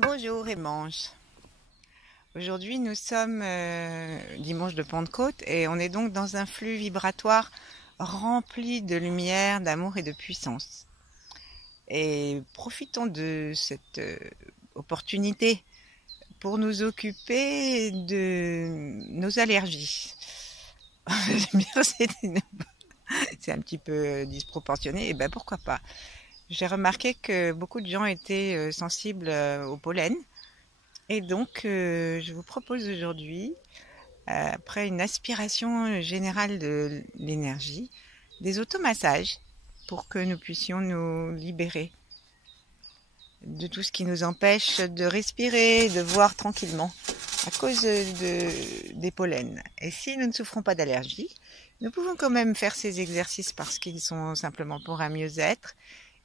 Bonjour et mange. Aujourd'hui nous sommes dimanche de Pentecôte et on est donc dans un flux vibratoire rempli de lumière, d'amour et de puissance. Et profitons de cette opportunité pour nous occuper de nos allergies. Bien, c'est un petit peu disproportionné, et ben pourquoi pas. J'ai remarqué que beaucoup de gens étaient sensibles au pollen. Et donc, je vous propose aujourd'hui, après une aspiration générale de l'énergie, des automassages pour que nous puissions nous libérer de tout ce qui nous empêche de respirer, de voir tranquillement à cause des pollens. Et si nous ne souffrons pas d'allergie, nous pouvons quand même faire ces exercices parce qu'ils sont simplement pour un mieux-être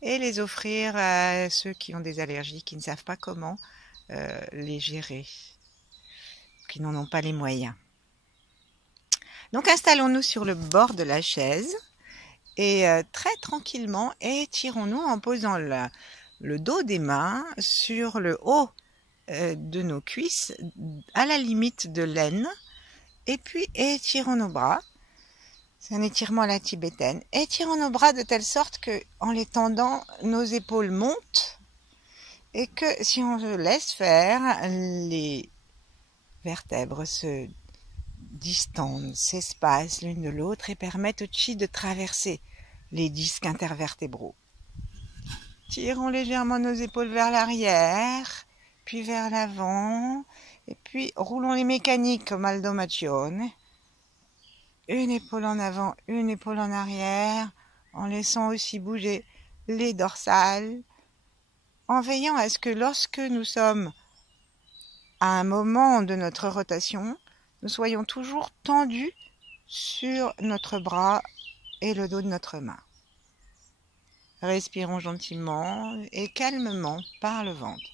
et les offrir à ceux qui ont des allergies, qui ne savent pas comment les gérer, qui n'en ont pas les moyens. Donc installons-nous sur le bord de la chaise et très tranquillement étirons-nous en posant le dos des mains sur le haut de nos cuisses à la limite de l'aine et puis étirons nos bras. C'est un étirement à la tibétaine. Étirons nos bras de telle sorte que en les tendant, nos épaules montent et que si on se laisse faire, les vertèbres se distendent, s'espacent l'une de l'autre et permettent au chi de traverser les disques intervertébraux. Tirons légèrement nos épaules vers l'arrière, puis vers l'avant, et puis roulons les mécaniques comme Aldo Macione. Une épaule en avant, une épaule en arrière, en laissant aussi bouger les dorsales, en veillant à ce que lorsque nous sommes à un moment de notre rotation, nous soyons toujours tendus sur notre bras et le dos de notre main. Respirons gentiment et calmement par le ventre.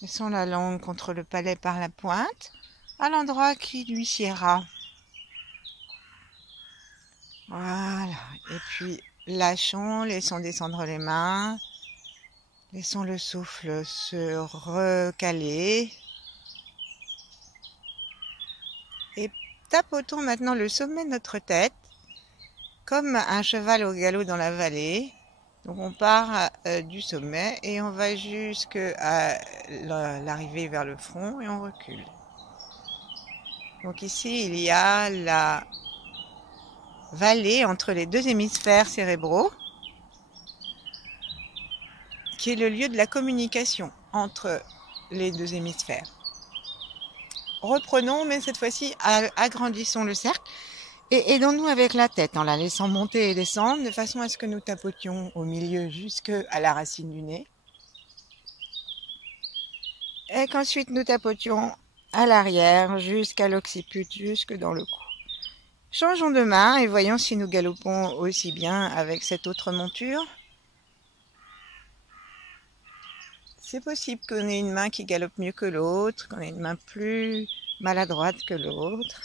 Laissons la langue contre le palais par la pointe, à l'endroit qui lui siera. Voilà. Et puis lâchons, laissons descendre les mains. Laissons le souffle se recaler. Et tapotons maintenant le sommet de notre tête, comme un cheval au galop dans la vallée. Donc on part du sommet et on va jusqu'à l'arrivée vers le front et on recule. Donc ici il y a la vallée entre les deux hémisphères cérébraux, qui est le lieu de la communication entre les deux hémisphères. Reprenons, mais cette fois-ci agrandissons le cercle et aidons-nous avec la tête en la laissant monter et descendre de façon à ce que nous tapotions au milieu jusqu'à la racine du nez et qu'ensuite nous tapotions à l'arrière jusqu'à l'occiput, jusque dans le cou. Changeons de main et voyons si nous galopons aussi bien avec cette autre monture. C'est possible qu'on ait une main qui galope mieux que l'autre, qu'on ait une main plus maladroite que l'autre.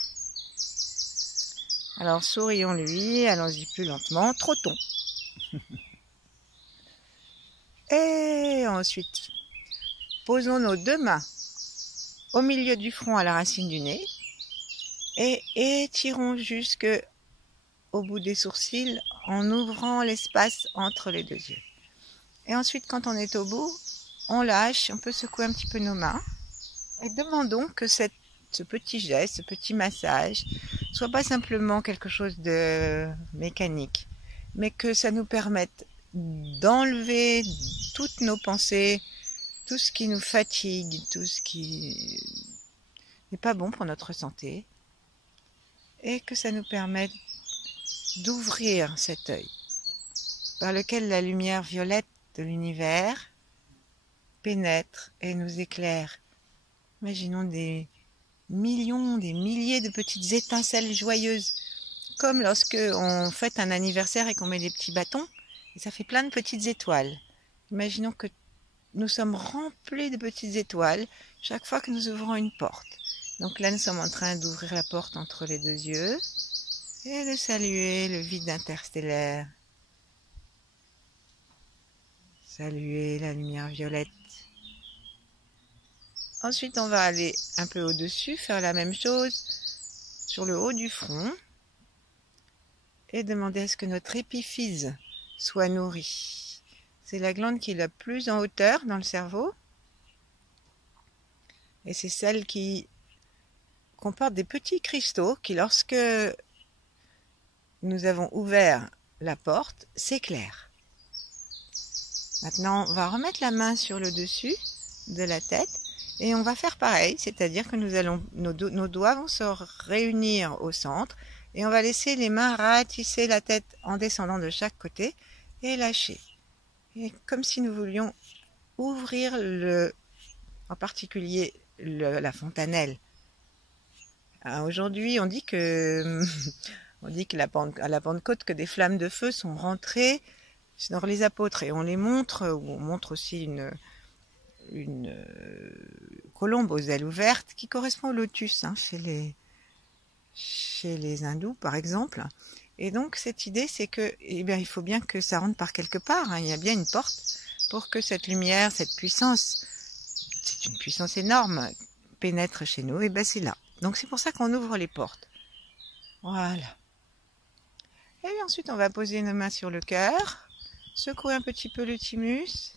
Alors sourions-lui, allons-y plus lentement, trottons. Et ensuite, posons nos deux mains au milieu du front à la racine du nez et étirons jusque au bout des sourcils en ouvrant l'espace entre les deux yeux. Et ensuite, quand on est au bout, on lâche, on peut secouer un petit peu nos mains et demandons que ce petit geste, ce petit massage, soit pas simplement quelque chose de mécanique, mais que ça nous permette d'enlever toutes nos pensées, tout ce qui nous fatigue, tout ce qui n'est pas bon pour notre santé, et que ça nous permette d'ouvrir cet œil par lequel la lumière violette de l'univers pénètre et nous éclaire. Imaginons des millions, des milliers de petites étincelles joyeuses, comme lorsque on fête un anniversaire et qu'on met des petits bâtons, et ça fait plein de petites étoiles. Imaginons que nous sommes remplis de petites étoiles chaque fois que nous ouvrons une porte. Donc là, nous sommes en train d'ouvrir la porte entre les deux yeux et de saluer le vide interstellaire. Saluer la lumière violette Ensuite, on va aller un peu au-dessus, faire la même chose sur le haut du front et demander à ce que notre épiphyse soit nourrie. C'est la glande qui est la plus en hauteur dans le cerveau et c'est celle qui comporte des petits cristaux qui, lorsque nous avons ouvert la porte, s'éclairent. Maintenant, on va remettre la main sur le dessus de la tête et on va faire pareil, c'est-à-dire que nos doigts vont se réunir au centre et on va laisser les mains ratisser la tête en descendant de chaque côté et lâcher. Et comme si nous voulions ouvrir en particulier la fontanelle. Aujourd'hui, on dit que à la Pentecôte que des flammes de feu sont rentrées dans les apôtres et on les montre, ou on montre aussi une colombe aux ailes ouvertes qui correspond au lotus chez les hindous par exemple. Et donc cette idée c'est que il faut bien que ça rentre par quelque part, il y a bien une porte pour que cette lumière, cette puissance, c'est une puissance énorme, pénètre chez nous, et c'est là. Donc c'est pour ça qu'on ouvre les portes. Voilà. Et puis ensuite on va poser nos mains sur le cœur, secouer un petit peu le thymus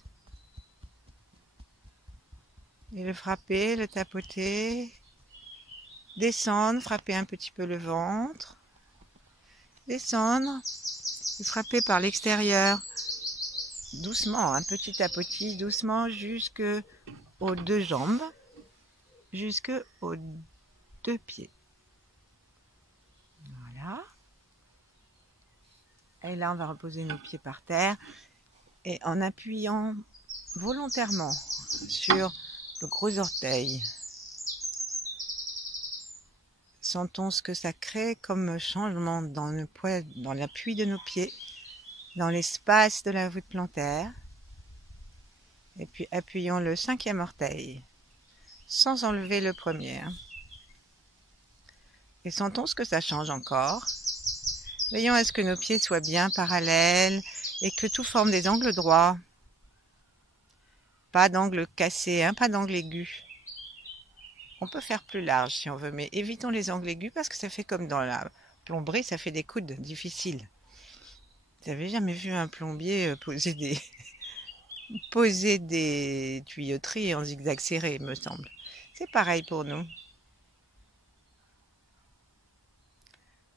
et le frapper, le tapoter, descendre, frapper un petit peu le ventre, descendre, et frapper par l'extérieur, doucement, petit à petit, doucement jusqu'aux deux jambes, jusqu'aux deux pieds. Voilà. Et là, on va reposer nos pieds par terre et en appuyant volontairement sur le gros orteil. Sentons ce que ça crée comme changement dans l'appui de nos pieds, dans l'espace de la voûte plantaire. Et puis appuyons le 5e orteil, sans enlever le premier. Et sentons ce que ça change encore. Veillons à ce que nos pieds soient bien parallèles et que tout forme des angles droits. Pas d'angle cassé, pas d'angle aigu. On peut faire plus large si on veut, mais évitons les angles aigus parce que ça fait comme dans la plomberie, ça fait des coudes difficiles. Vous avez jamais vu un plombier poser des tuyauteries en zigzag serré, me semble. C'est pareil pour nous.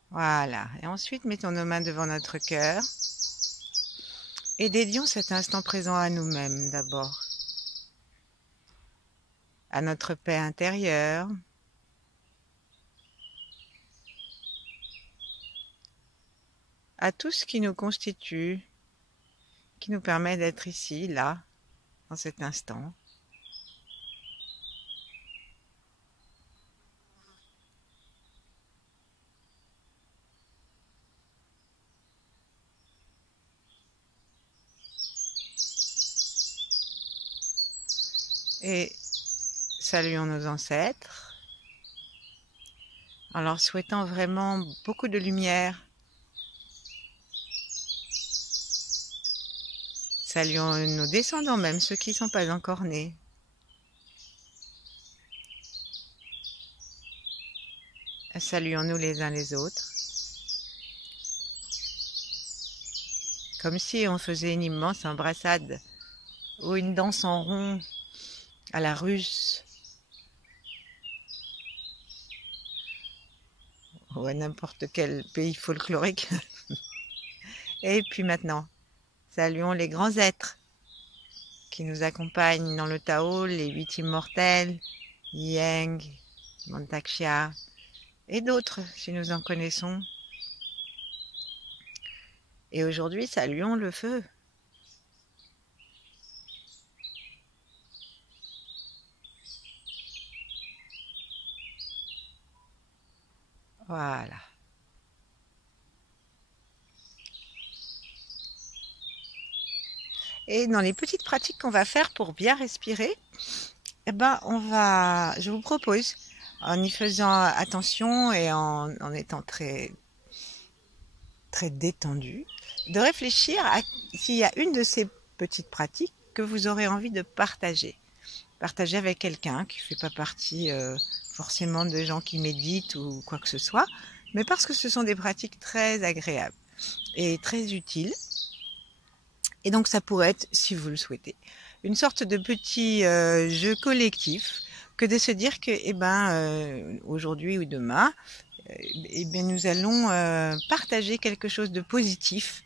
Voilà. Et ensuite, mettons nos mains devant notre cœur et dédions cet instant présent à nous-mêmes d'abord. À notre paix intérieure, à tout ce qui nous constitue, qui nous permet d'être ici, là, dans cet instant. Et saluons nos ancêtres, en leur souhaitant vraiment beaucoup de lumière. Saluons nos descendants, même ceux qui ne sont pas encore nés. Saluons-nous les uns les autres. Comme si on faisait une immense embrassade ou une danse en rond à la russe. Ou à n'importe quel pays folklorique. Et puis maintenant, saluons les grands êtres qui nous accompagnent dans le Tao, les 8 immortels, Yang, Mantakshya et d'autres si nous en connaissons. Et aujourd'hui, saluons le feu. Voilà. Et dans les petites pratiques qu'on va faire pour bien respirer, je vous propose, en y faisant attention et en étant très, très détendu, de réfléchir à s'il y a une de ces petites pratiques que vous aurez envie de partager. partager avec quelqu'un qui ne fait pas partie forcément de gens qui méditent ou quoi que ce soit, mais parce que ce sont des pratiques très agréables et très utiles. Et donc ça pourrait être, si vous le souhaitez, une sorte de petit jeu collectif que de se dire que aujourd'hui ou demain, nous allons partager quelque chose de positif,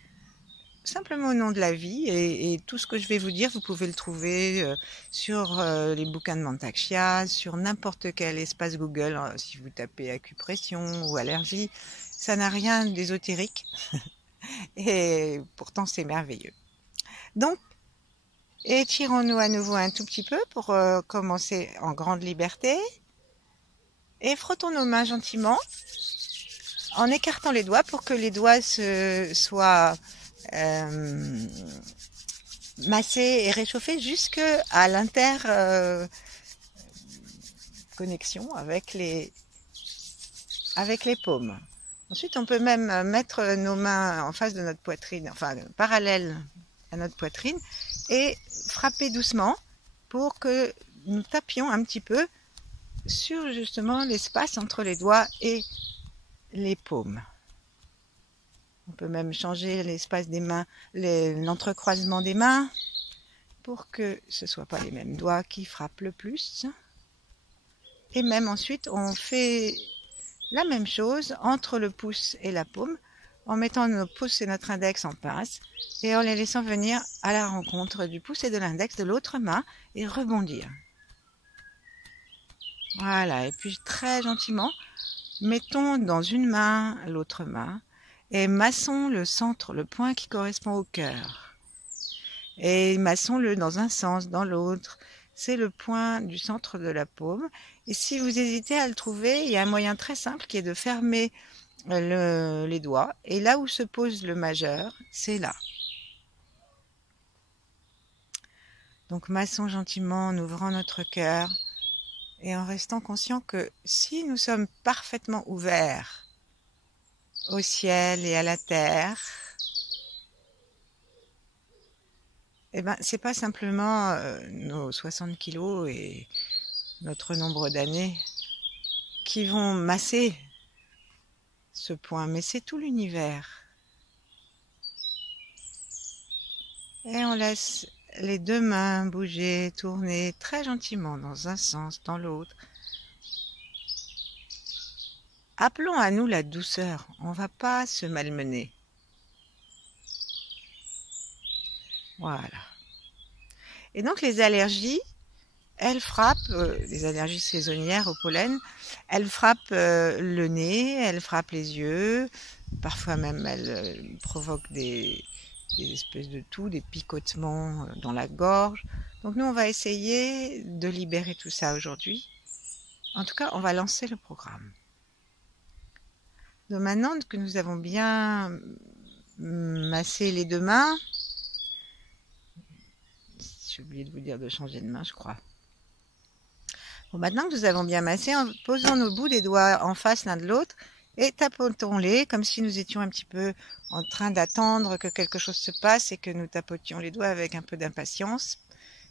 simplement au nom de la vie, et tout ce que je vais vous dire, vous pouvez le trouver sur les bouquins de Mantak Chia, sur n'importe quel espace Google, si vous tapez acupression ou allergie, ça n'a rien d'ésotérique, et pourtant c'est merveilleux. Donc, étirons-nous à nouveau un tout petit peu pour commencer en grande liberté, et frottons nos mains gentiment, en écartant les doigts pour que les doigts soient massés et réchauffés jusque à l'interconnexion avec les paumes. Ensuite, on peut même mettre nos mains en face de notre poitrine, enfin parallèles à notre poitrine, et frapper doucement pour que nous tapions un petit peu sur justement l'espace entre les doigts et les paumes. On peut même changer l'espace des mains, l'entrecroisement des mains, pour que ce ne soient pas les mêmes doigts qui frappent le plus. Et même ensuite, on fait la même chose entre le pouce et la paume, en mettant nos pouces et notre index en pince, et en les laissant venir à la rencontre du pouce et de l'index de l'autre main, et rebondir. Voilà, et puis très gentiment, mettons dans une main l'autre main, et massons le centre, le point qui correspond au cœur. Et massons-le dans un sens, dans l'autre. C'est le point du centre de la paume. Et si vous hésitez à le trouver, il y a un moyen très simple qui est de fermer les doigts. Et là où se pose le majeur, c'est là. Donc massons gentiment en ouvrant notre cœur et en restant conscient que si nous sommes parfaitement ouverts au ciel et à la terre, c'est pas simplement nos 60 kilos et notre nombre d'années qui vont masser ce point, mais c'est tout l'univers. Et on laisse les deux mains bouger, tourner très gentiment dans un sens, dans l'autre. Appelons à nous la douceur, on ne va pas se malmener. Voilà. Et donc les allergies, elles frappent, les allergies saisonnières au pollen, elles frappent le nez, elles frappent les yeux, parfois même elles provoquent des espèces de toux, des picotements dans la gorge. Donc nous, on va essayer de libérer tout ça aujourd'hui. En tout cas, on va lancer le programme. Donc maintenant que nous avons bien massé les deux mains, j'ai oublié de vous dire de changer de main, je crois. Bon, maintenant que nous avons bien massé, posons nos bouts des doigts en face l'un de l'autre et tapotons-les comme si nous étions un petit peu en train d'attendre que quelque chose se passe et que nous tapotions les doigts avec un peu d'impatience,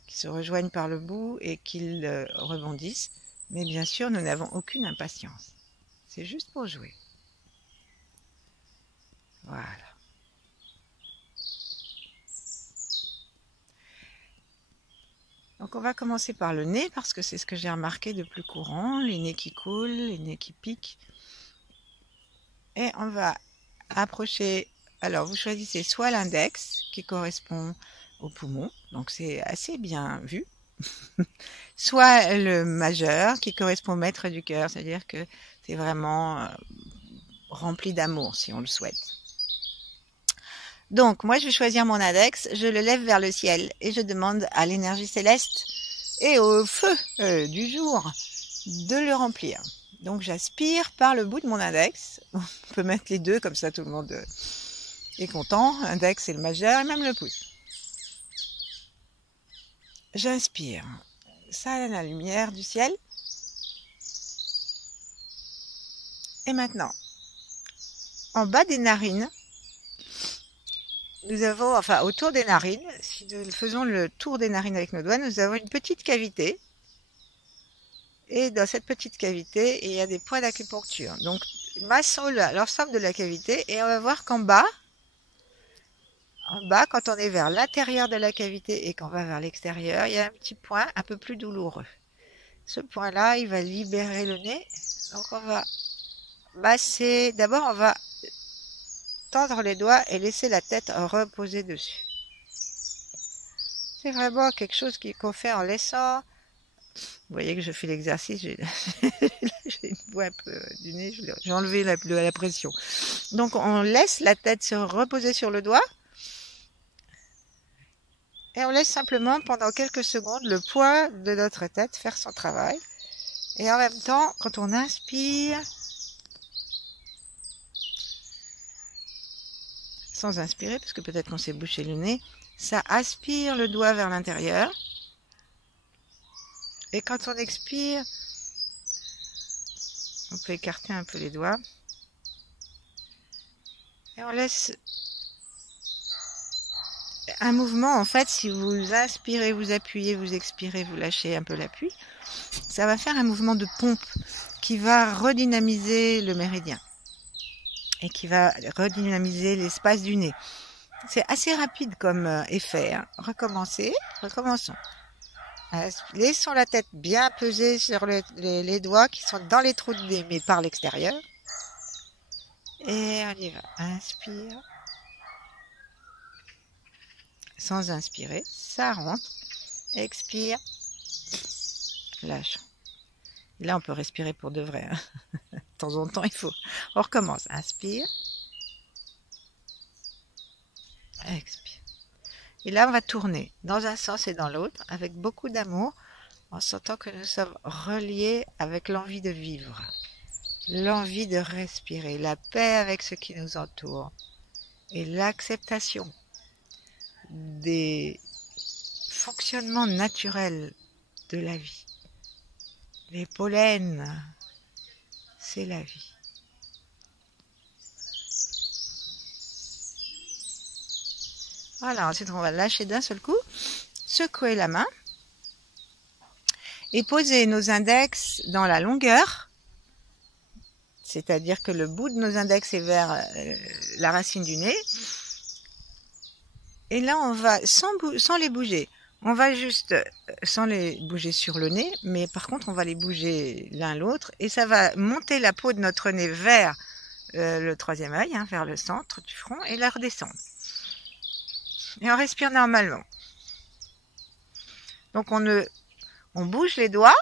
qu'ils se rejoignent par le bout et qu'ils rebondissent. Mais bien sûr, nous n'avons aucune impatience. C'est juste pour jouer. Voilà. Donc on va commencer par le nez parce que c'est ce que j'ai remarqué de plus courant, les nez qui coulent, les nez qui piquent. Et on va approcher, alors vous choisissez soit l'index qui correspond au poumon, donc c'est assez bien vu, soit le majeur qui correspond au maître du cœur, c'est-à-dire que c'est vraiment rempli d'amour si on le souhaite. Donc, moi, je vais choisir mon index, je le lève vers le ciel et je demande à l'énergie céleste et au feu du jour de le remplir. Donc, j'aspire par le bout de mon index. On peut mettre les deux, comme ça tout le monde est content. Index et le majeur et même le pouce. J'inspire. Ça, la lumière du ciel. Et maintenant, en bas des narines, nous avons, enfin autour des narines, si nous faisons le tour des narines avec nos doigts, nous avons une petite cavité Et dans cette petite cavité, il y a des points d'acupuncture. Donc, massons l'ensemble de la cavité et on va voir en bas, quand on est vers l'intérieur de la cavité et qu'on va vers l'extérieur, il y a un petit point un peu plus douloureux. Ce point-là, il va libérer le nez. Donc, on va masser. D'abord, on va tendre les doigts et laisser la tête reposer dessus. C'est vraiment quelque chose qu'on fait en laissant. Vous voyez que je fais l'exercice, j'ai une voix un peu du nez, j'ai enlevé la pression. Donc on laisse la tête se reposer sur le doigt et on laisse simplement pendant quelques secondes le poids de notre tête faire son travail. Et en même temps, quand on inspire, sans inspirer, parce que peut-être qu'on s'est bouché le nez, ça aspire le doigt vers l'intérieur. Et quand on expire, on peut écarter un peu les doigts. Et on laisse un mouvement, en fait, si vous inspirez, vous appuyez, vous expirez, vous lâchez un peu l'appui, ça va faire un mouvement de pompe qui va redynamiser le méridien et qui va redynamiser l'espace du nez. C'est assez rapide comme effet. Hein. Recommençons. Laissons la tête bien peser sur les doigts qui sont dans les trous de nez, mais par l'extérieur. Et on y va. Inspire. Sans inspirer, ça rentre. Expire. Lâche. Et là, on peut respirer pour de vrai. Hein. De temps en temps, il faut. On recommence. Inspire. Expire. Et là, on va tourner dans un sens et dans l'autre avec beaucoup d'amour en sentant que nous sommes reliés avec l'envie de vivre, l'envie de respirer, la paix avec ce qui nous entoure et l'acceptation des fonctionnements naturels de la vie. Les pollens, c'est la vie. Voilà, ensuite on va lâcher d'un seul coup, secouer la main et poser nos index dans la longueur, c'est-à-dire que le bout de nos index est vers la racine du nez. Et là, on va, sans les bouger, on va juste, sans les bouger sur le nez, mais par contre, on va les bouger l'un l'autre et ça va monter la peau de notre nez vers le troisième œil, hein, vers le centre du front et la redescendre. Et on respire normalement. Donc on bouge les doigts,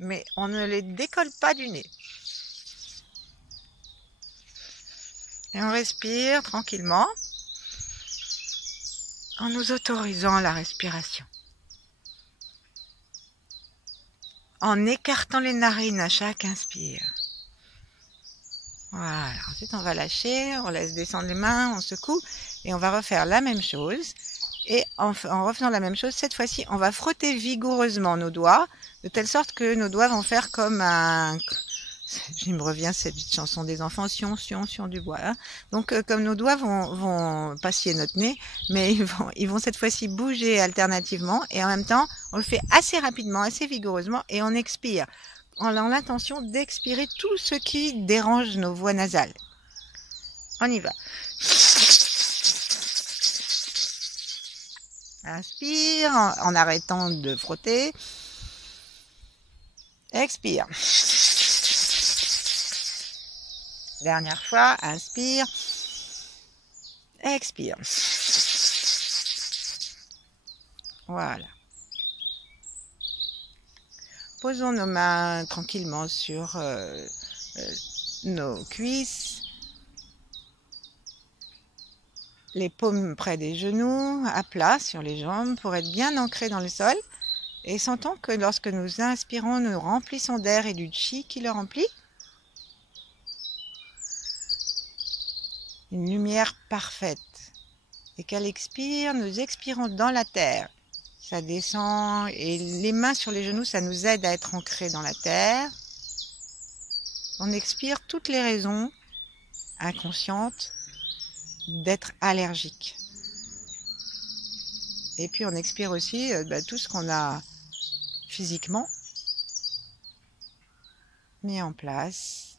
mais on ne les décolle pas du nez. Et on respire tranquillement en nous autorisant la respiration. En écartant les narines à chaque inspire. Voilà, ensuite on va lâcher, on laisse descendre les mains, on secoue et on va refaire la même chose. Et en refaisant la même chose, cette fois-ci, on va frotter vigoureusement nos doigts, de telle sorte que nos doigts vont faire comme un... Il me revient cette chanson des enfants, Sion, Sion, Sion du bois. Hein. Donc, comme nos doigts vont pas scier notre nez, mais ils vont cette fois-ci bouger alternativement. Et en même temps, on le fait assez rapidement, assez vigoureusement, et on expire, en l'intention d'expirer tout ce qui dérange nos voies nasales. On y va. Inspire en arrêtant de frotter. Expire. Dernière fois, inspire. Expire. Voilà. Posons nos mains tranquillement sur nos cuisses. Les paumes près des genoux, à plat sur les jambes pour être bien ancrés dans le sol. Et sentons que lorsque nous inspirons, nous remplissons d'air et du chi qui le remplit. Une lumière parfaite. Et qu'à l'expire, nous expirons dans la terre. Ça descend et les mains sur les genoux, ça nous aide à être ancrés dans la terre. On expire toutes les raisons inconscientes d'être allergique. Et puis on expire aussi tout ce qu'on a physiquement mis en place.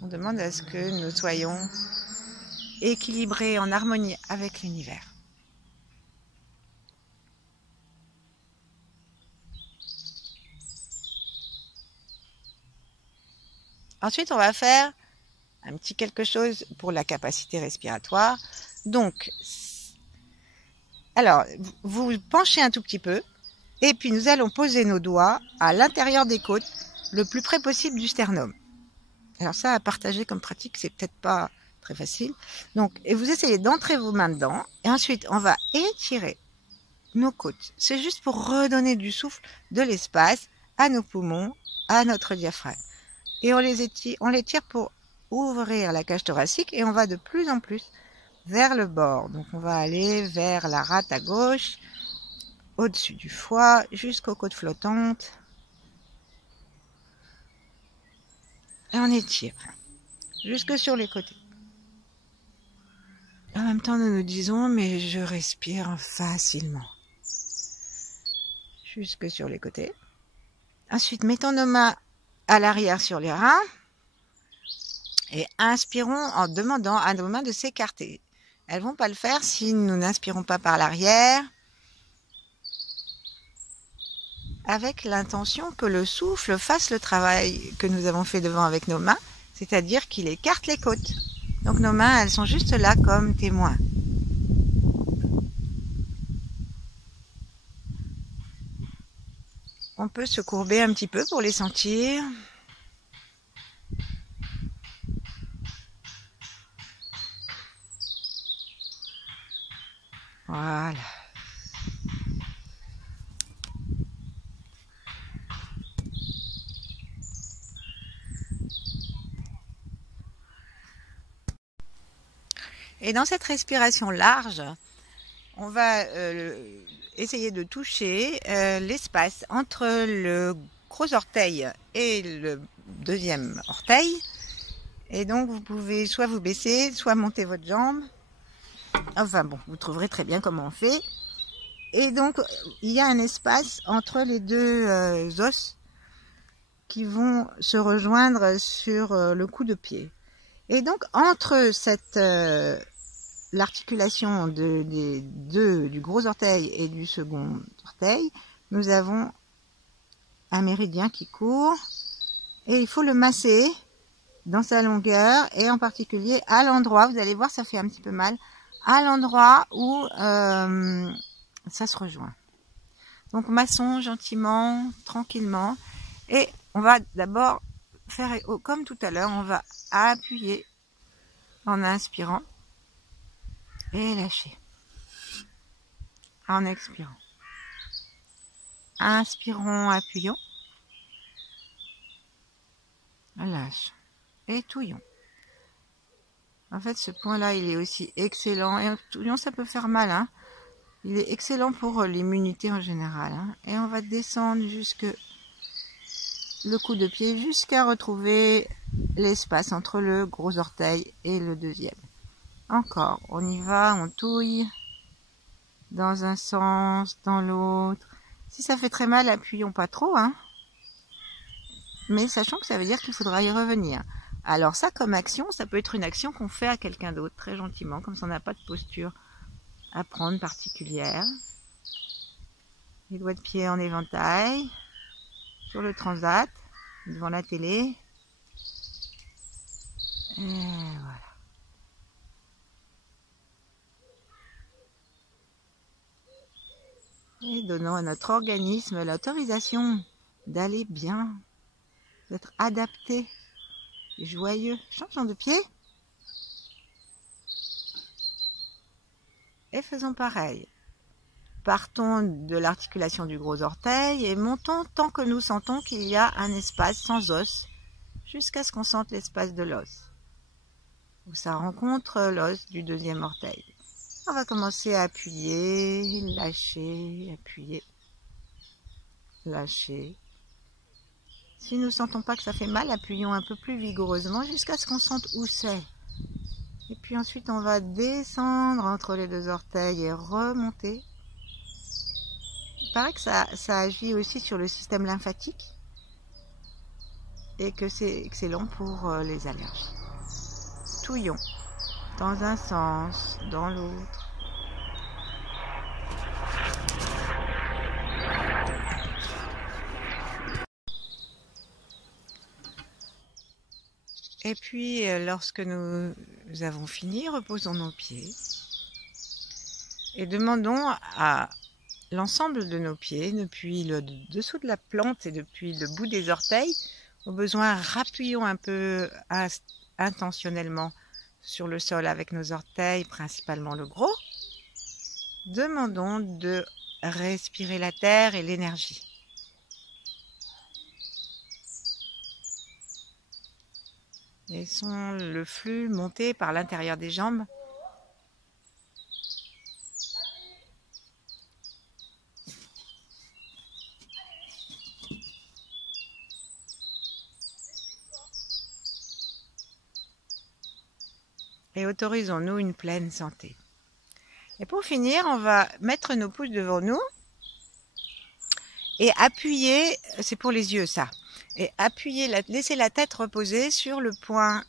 On demande à ce que nous soyons équilibrés, en harmonie avec l'univers. Ensuite, on va faire un petit quelque chose pour la capacité respiratoire. Donc, alors, vous penchez un tout petit peu et puis nous allons poser nos doigts à l'intérieur des côtes, le plus près possible du sternum. Alors ça, à partager comme pratique, c'est peut-être pas très facile. Donc, et vous essayez d'entrer vos mains dedans et ensuite, on va étirer nos côtes. C'est juste pour redonner du souffle, de l'espace à nos poumons, à notre diaphragme. Et on les tire pour ouvrir la cage thoracique et on va de plus en plus vers le bord. Donc on va aller vers la rate à gauche, au-dessus du foie, jusqu'aux côtes flottantes. Et on étire jusque sur les côtés. En même temps, nous nous disons, mais je respire facilement. Jusque sur les côtés. Ensuite, mettons nos mains à l'arrière sur les reins et inspirons en demandant à nos mains de s'écarter. Elles ne vont pas le faire si nous n'inspirons pas par l'arrière, avec l'intention que le souffle fasse le travail que nous avons fait devant avec nos mains, c'est-à-dire qu'il écarte les côtes. Donc nos mains, elles sont juste là comme témoins. On peut se courber un petit peu pour les sentir. Voilà. Et dans cette respiration large, on va essayer de toucher l'espace entre le gros orteil et le deuxième orteil. Et donc vous pouvez soit vous baisser, soit monter votre jambe. Enfin bon, vous trouverez très bien comment on fait. Et donc il y a un espace entre les deux os qui vont se rejoindre sur le coup de pied. Et donc entre l'articulation du gros orteil et du second orteil, nous avons un méridien qui court et il faut le masser dans sa longueur et en particulier à l'endroit, vous allez voir ça fait un petit peu mal, à l'endroit où ça se rejoint. Donc massons gentiment, tranquillement et on va d'abord faire comme tout à l'heure, on va appuyer en inspirant et lâcher en expirant. Inspirons, appuyons, lâche et touillons. En fait, ce point-là, il est aussi excellent. Et touillons, ça peut faire mal, hein. Il est excellent pour l'immunité en général. Hein. Et on va descendre jusque le coup de pied, jusqu'à retrouver l'espace entre le gros orteil et le deuxième. Encore, on y va, on touille dans un sens, dans l'autre. Si ça fait très mal, appuyons pas trop, hein. Mais sachant que ça veut dire qu'il faudra y revenir. Alors ça, comme action, ça peut être une action qu'on fait à quelqu'un d'autre, très gentiment, comme ça on n'a pas de posture à prendre particulière. Les doigts de pied en éventail, sur le transat, devant la télé. Et voilà. Et donnons à notre organisme l'autorisation d'aller bien, d'être adapté, joyeux. Changeons de pied. Et faisons pareil. Partons de l'articulation du gros orteil et montons tant que nous sentons qu'il y a un espace sans os, jusqu'à ce qu'on sente l'espace de l'os, où ça rencontre l'os du deuxième orteil. On va commencer à appuyer, lâcher, appuyer, lâcher. Si nous ne sentons pas que ça fait mal, appuyons un peu plus vigoureusement jusqu'à ce qu'on sente où c'est. Et puis ensuite, on va descendre entre les deux orteils et remonter. Il paraît que ça agit aussi sur le système lymphatique. et que c'est excellent pour les allergies. Touillons dans un sens, dans l'autre. Et puis, lorsque nous avons fini, reposons nos pieds et demandons à l'ensemble de nos pieds, depuis le dessous de la plante et depuis le bout des orteils, au besoin, rappuyons un peu intentionnellement sur le sol avec nos orteils, principalement le gros. Demandons de respirer la terre et l'énergie. Laissons le flux monter par l'intérieur des jambes. Et autorisons-nous une pleine santé. Et pour finir, on va mettre nos pouces devant nous et appuyer, c'est pour les yeux ça, et appuyer, laisser la tête reposer sur le point,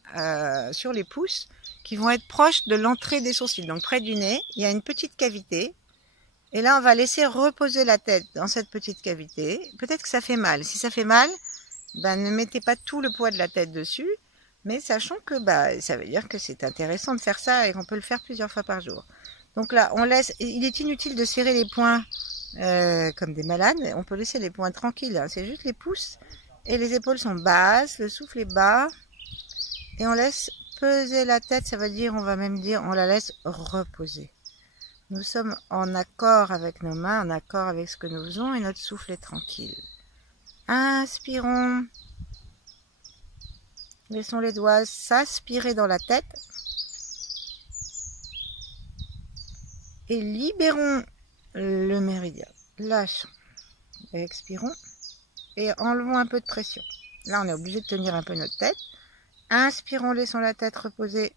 sur les pouces qui vont être proches de l'entrée des sourcils. Donc près du nez, il y a une petite cavité. Et là, on va laisser reposer la tête dans cette petite cavité. Peut-être que ça fait mal. Si ça fait mal, ne mettez pas tout le poids de la tête dessus. Mais sachons que ça veut dire que c'est intéressant de faire ça et qu'on peut le faire plusieurs fois par jour. Donc là, on laisse. Il est inutile de serrer les poings comme des malades. On peut laisser les poings tranquilles. Hein. C'est juste les pouces et les épaules sont basses. Le souffle est bas. Et on laisse peser la tête. Ça veut dire, on va même dire, on la laisse reposer. Nous sommes en accord avec nos mains, en accord avec ce que nous faisons et notre souffle est tranquille. Inspirons. Laissons les doigts s'aspirer dans la tête. Et libérons le méridien. Lâchons. Expirons. Et enlevons un peu de pression. Là, on est obligé de tenir un peu notre tête. Inspirons, laissons la tête reposer.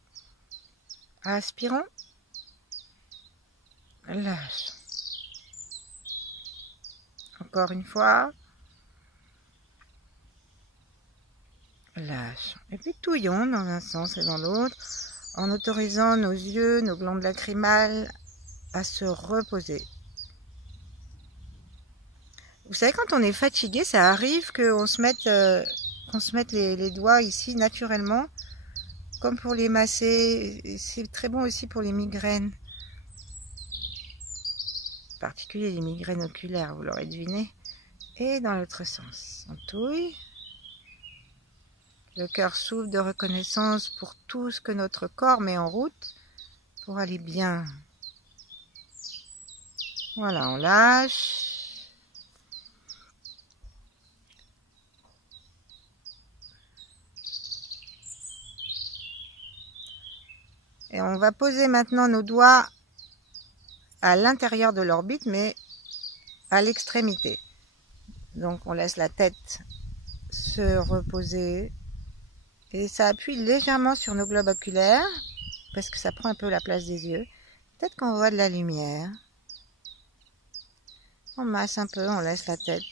Aspirons. Lâche. Encore une fois. Lâche. Et puis touillons dans un sens et dans l'autre en autorisant nos yeux, nos glandes lacrymales à se reposer. Vous savez, quand on est fatigué, ça arrive qu'on se mette les doigts ici naturellement, comme pour les masser. C'est très bon aussi pour les migraines. En particulier les migraines oculaires, vous l'aurez deviné. Et dans l'autre sens, on touille. Le cœur s'ouvre de reconnaissance pour tout ce que notre corps met en route pour aller bien. Voilà, on lâche. Et on va poser maintenant nos doigts à l'intérieur de l'orbite, mais à l'extrémité. Donc on laisse la tête se reposer. Et ça appuie légèrement sur nos globes oculaires, parce que ça prend un peu la place des yeux. Peut-être qu'on voit de la lumière. On masse un peu, on laisse la tête.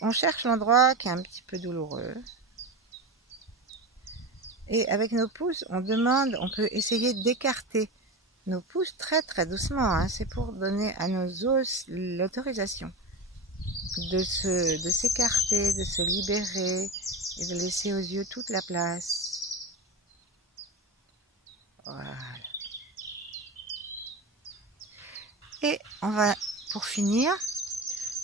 On cherche l'endroit qui est un petit peu douloureux. Et avec nos pouces, on peut essayer d'écarter nos pouces très très doucement. Hein. C'est pour donner à nos os l'autorisation de s'écarter, de se libérer. Et de laisser aux yeux toute la place. Voilà. Et on va, pour finir,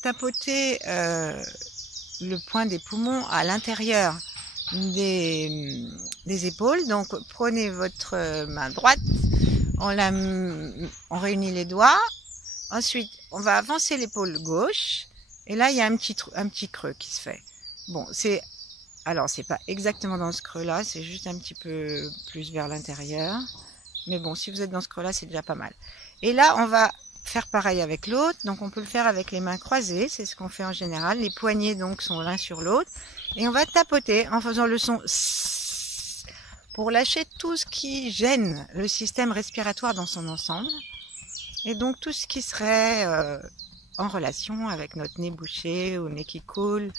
tapoter le point des poumons à l'intérieur des épaules. Donc prenez votre main droite, on réunit les doigts. Ensuite, on va avancer l'épaule gauche. Et là, il y a un petit creux qui se fait. Bon, alors, c'est pas exactement dans ce creux-là, c'est juste un petit peu plus vers l'intérieur. Mais bon, si vous êtes dans ce creux-là, c'est déjà pas mal. Et là, on va faire pareil avec l'autre. Donc, on peut le faire avec les mains croisées. C'est ce qu'on fait en général. Les poignets, donc, sont l'un sur l'autre. Et on va tapoter en faisant le son S pour lâcher tout ce qui gêne le système respiratoire dans son ensemble. Et donc, tout ce qui serait en relation avec notre nez bouché ou nez qui coule.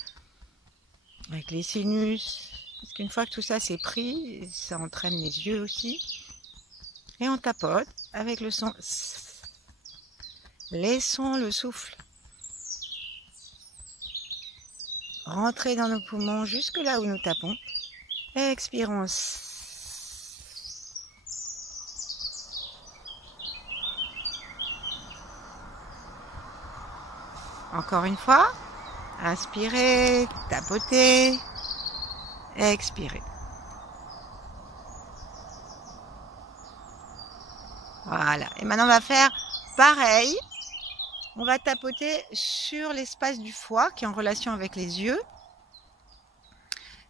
avec les sinus. Parce qu'une fois que tout ça c'est pris, ça entraîne les yeux aussi. Et on tapote avec le son. Laissons le souffle rentrer dans nos poumons jusque là où nous tapons. Expirons. Encore une fois. Inspirez, tapotez, expirez. Voilà. Et maintenant, on va faire pareil. On va tapoter sur l'espace du foie qui est en relation avec les yeux.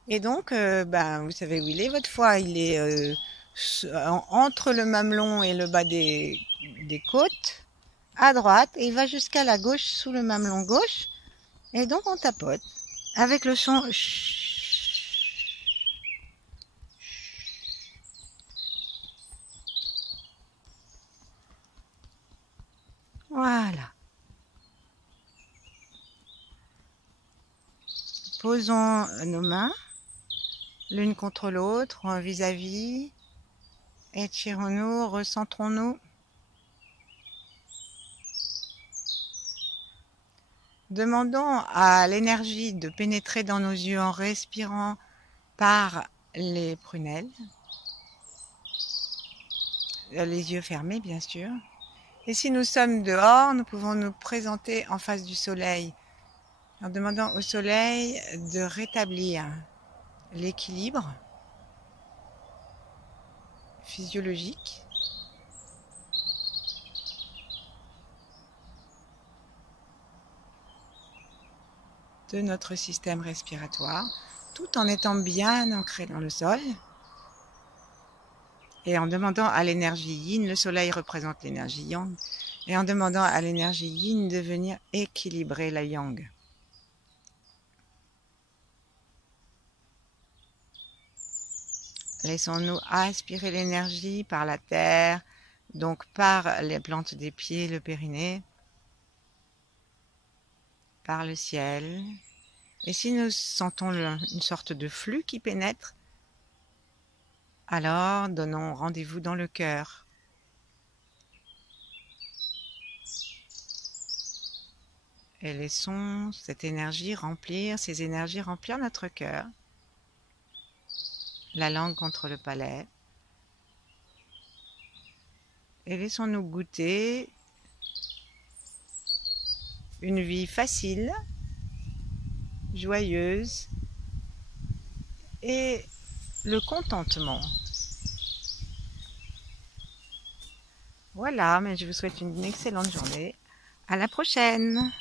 Et donc, vous savez où il est, votre foie. Il est entre le mamelon et le bas des côtes, à droite. Et il va jusqu'à la gauche, sous le mamelon gauche. Et donc, on tapote avec le son. Voilà. Posons nos mains l'une contre l'autre, vis-à-vis. Étirons-nous, recentrons-nous. Demandons à l'énergie de pénétrer dans nos yeux en respirant par les prunelles. Les yeux fermés, bien sûr. Et si nous sommes dehors, nous pouvons nous présenter en face du soleil en demandant au soleil de rétablir l'équilibre physiologique de notre système respiratoire, tout en étant bien ancré dans le sol. Et en demandant à l'énergie yin, le soleil représente l'énergie yang, et en demandant à l'énergie yin de venir équilibrer la yang. Laissons-nous aspirer l'énergie par la terre, donc par les plantes des pieds, le périnée, par le ciel. Et si nous sentons une sorte de flux qui pénètre, alors donnons rendez-vous dans le cœur. Et laissons cette énergie remplir, ces énergies remplir notre cœur. La langue contre le palais. Et laissons-nous goûter une vie facile, joyeuse et le contentement. Voilà, mais je vous souhaite une excellente journée. À la prochaine!